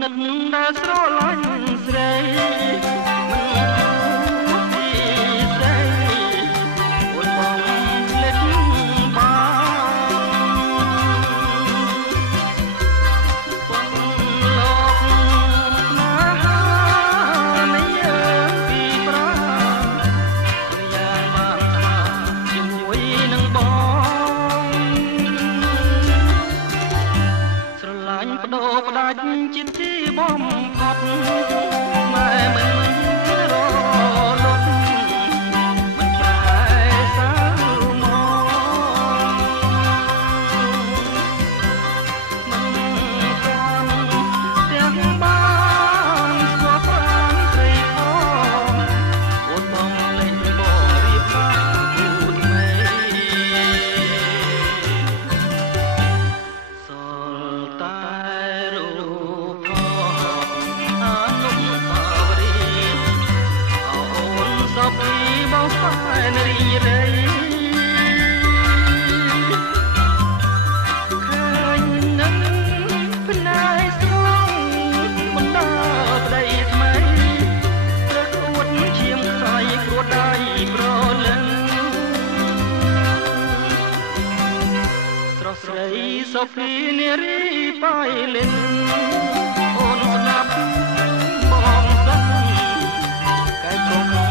ណិតដែលស្រឡាញ់ស្រីបដូរផ្ដាច់ជាទីបំផុតម៉ែមិនរលត់មិនប្រែសើមកមិនកានទាំងបានស្គាល់ប្រាំត្រីផងអូនបងលេងបរិបការគូថ្មីសល់តានារីរៃឃើញនឹងផ្នែកស្រងបណ្ដាប្តីថ្មីប្រកួតឈាមខ្សែគ្រួតដៃប្រលឹងស្រស់ស្រីសូហ្វីនារីបាយលិនអូនស្ដាប់បងសិនកែប្រ